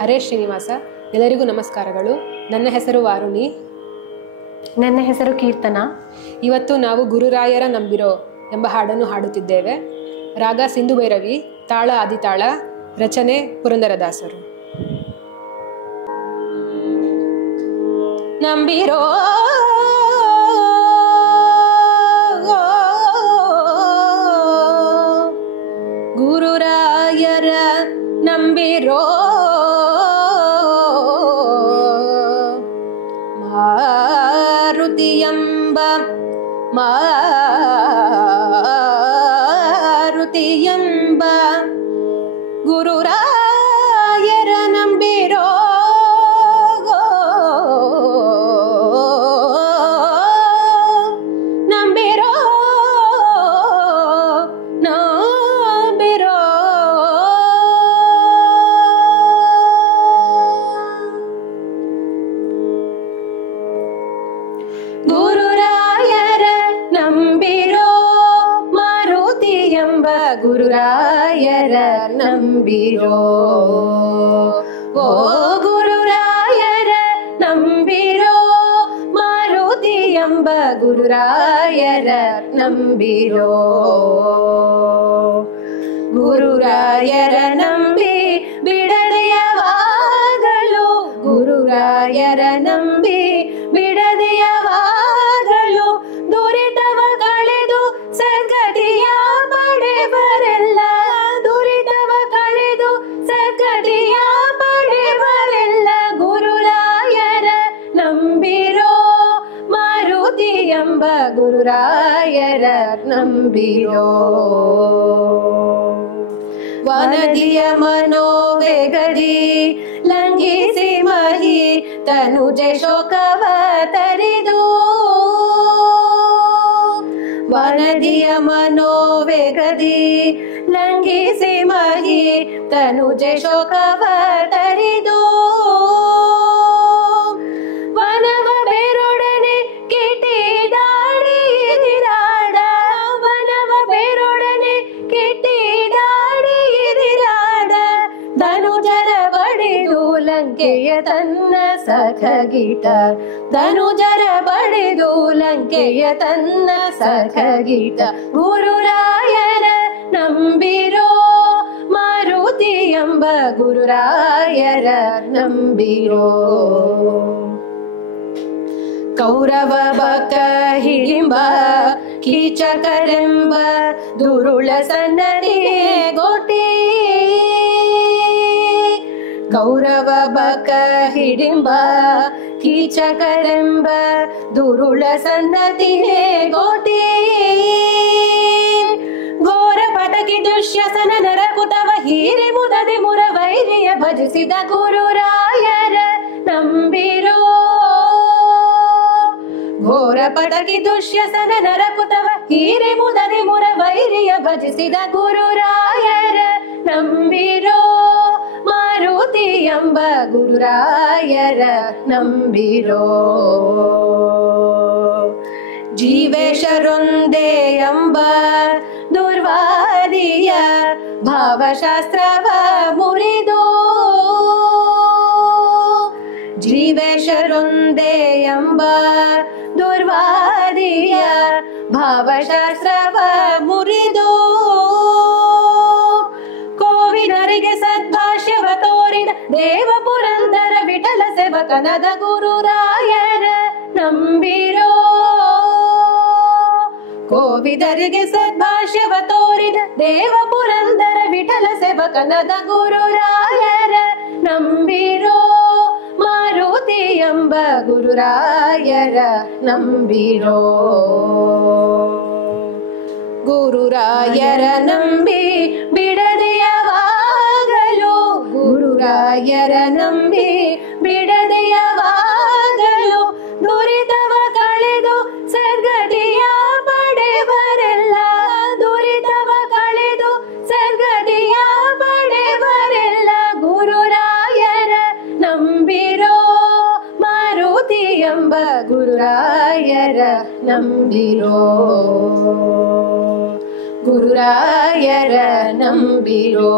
ಹರೇ ಶ್ರೀನಿವಾಸ. ಎಲ್ಲರಿಗೂ ನಮಸ್ಕಾರಗಳು. ನನ್ನ ಹೆಸರು ವಾರುಣಿ. ನನ್ನ ಹೆಸರು ಕೀರ್ತನ. ಇವತ್ತು ನಾವು ಗುರುರಾಯರ ನಂಬಿರೋ ಎಂಬ ಹಾಡನ್ನು ಹಾಡುತ್ತಿದ್ದೇವೆ. ರಾಗ ಸಿಂಧು ಭೈರವಿ, ತಾಳ ಆದಿತಾಳ, ರಚನೆ ಪುರಂದರದಾಸರು. ನಂಬಿರೋ ಗುರುರಾಯರ ನಂಬಿರೋ ಮಾರುತಿಯಂಬ ಗುರುರಾಯರ ನಂಬಿರೋ ನಂಬಿರೋ ನಂಬಿರೋ ಗುರುರಾಯರ ನಂಬಿರೋ ಮಾರುತಿ ಎಂಬ ಗುರುರಾಯರ ನಂಬಿರೋ. ಓ ಗುರುರಾಯರ ನಂಬಿರೋ ಮಾರುತಿ ಎಂಬ ಗುರುರಾಯರ ನಂಬಿರೋ. ಗುರುರಾಯರ ನಂಬಿ ಬಿಡದೆಯವಾಗಲು, ಗುರುರಾಯರ ನಂಬಿ ಬಿಡದೆಯವಾಗಲು, ದುರಿತವ ಕಳೆದು ಸದ್ಗತಿಯ ಪಡೆವರೆಲ್ಲ, ದುರಿತವ ಕಳೆದು ಸದ್ಗತಿಯ ಪಡೆವರೆಲ್ಲ, ಗುರುರಾಯರ ನಂಬಿರೋ ಮಾರುತಿ ಎಂಬ ಗುರುರಾಯರ ನಂಬಿರೋ. ವನದಿಯ ಮನೋವೇಗದಿ ಲಂಘಿಸಿ ಮಹಿ ತನುಜ ಶೋಕವ ತರಿದು, ವನದಿಯ ಮನೋವೇಗದಿ ಲಂಘಿಸಿ ಮಹಿ ತನುಜ ಶೋಕವ ತರಿದು, ವನವ ಬೇರೊಡನೆ ಕಿಟಿದಾಡಿದಿರಾಡ, ವನವ ಬೇರೊಡನೆ ಕಿಟಿದಾಡಿದಿರಾಡ, ಧನುಜರ ಬಡಿದು ಲಂಕೆಯ ತನ್ನ ಸಖಗೀಟ, ಧನುಜರ ಬಡಿದು ಲಂಕೆಯ ತನ್ನ ಸಖಗೀಟ. ಗುರುರಾಯರ ನಂಬಿರೋ ಮಾರುತಿ ಎಂಬ ಗುರುರಾಯರ ನಂಬಿರೋ. ಕೌರವ ಬಕ ಹಿಡಿಂಬ ಕೀಚಕರೆಂಬ ದುರುಳ ಸನ್ನದಿ ಗೋಟಿ, ಕೌರವ ಬಕ ಹಿಡಿಂಬ ಕೀಚಕರೆಂಬ ದುರುಳ ಸನ್ನದಿನೇ ಗೋಟಿ, ಘೋರ ಪಟಕಿ ದುಶ್ಯಸನ ನರಕುತವ ಹೀರಿ ಮುದದಿ ಮುರವೈರಿಯ ಭಜಿಸಿದ ಗುರುರಾಯರ ನಂಬಿರೋ. ಘೋರ ಪಟಕಿ ದುಶ್ಯಸನ ನರಕುತವ ಹೀರಿ ಮುದದಿ ಮುರವೈರಿಯ ಭಜಿಸಿದ ಗುರುರಾಯರ ನಂಬಿರೋ. ಮಾರುತಿ ಎಂಬ ಗುರುರಾಯರ ನಂಬಿರೋ. ಜೀವೇಶರೊಂದೇ ಎಂಬ ದುರ್ವಾದಿಯ ಭಾವಶಾಸ್ತ್ರವ ಮುರಿದು, ಜೀವೇಶರೊಂದೇ ಎಂಬ ದುರ್ವಾದಿಯ ಭಾವಶಾಸ್ತ್ರವ ಮುರಿದು, ಕೋವಿದರಿಗೆ ಸದ್ಭಾಷ್ಯವ ತೋರಿದ ದೇವ ಪುರಂದರ ವಿಠಲ ಸೇವಕನದ ಗುರುರಾಯರ ನಂಬಿರೋ. ಕೋವಿದರಿಗೆ ಸದ್ಭಾಷ್ಯವ ತೋರಿದ ದೇವ ಪುರಂದರ ವಿಠಲ ಸೇವಕನದ ಗುರುರಾಯರ ನಂಬಿರೋ. ಮಾರುತಿ ಎಂಬ ಗುರುರಾಯರ ನಂಬಿರೋ. ಗುರುರಾಯರ ನಂಬಿ ಬಿಡದೆಯವಾಗಲು, ಗುರುರಾಯರ ನಂಬಿ ಬಿಡದೆಯವಾಗಲು, ದುರಿತವ ಕಳೆದು ಸದ್ಗತಿಯ ಪಡೆವರೆಲ್ಲ, ದುರಿತವ ಕಳೆದು ಸದ್ಗತಿಯ ಪಡೆವರೆಲ್ಲ, ಗುರುರಾಯರ ನಂಬಿರೋ ಮಾರುತಿ ಎಂಬ ಗುರುರಾಯರ ನಂಬಿರೋ. ಗುರುರಾಯರ ನಂಬಿರೋ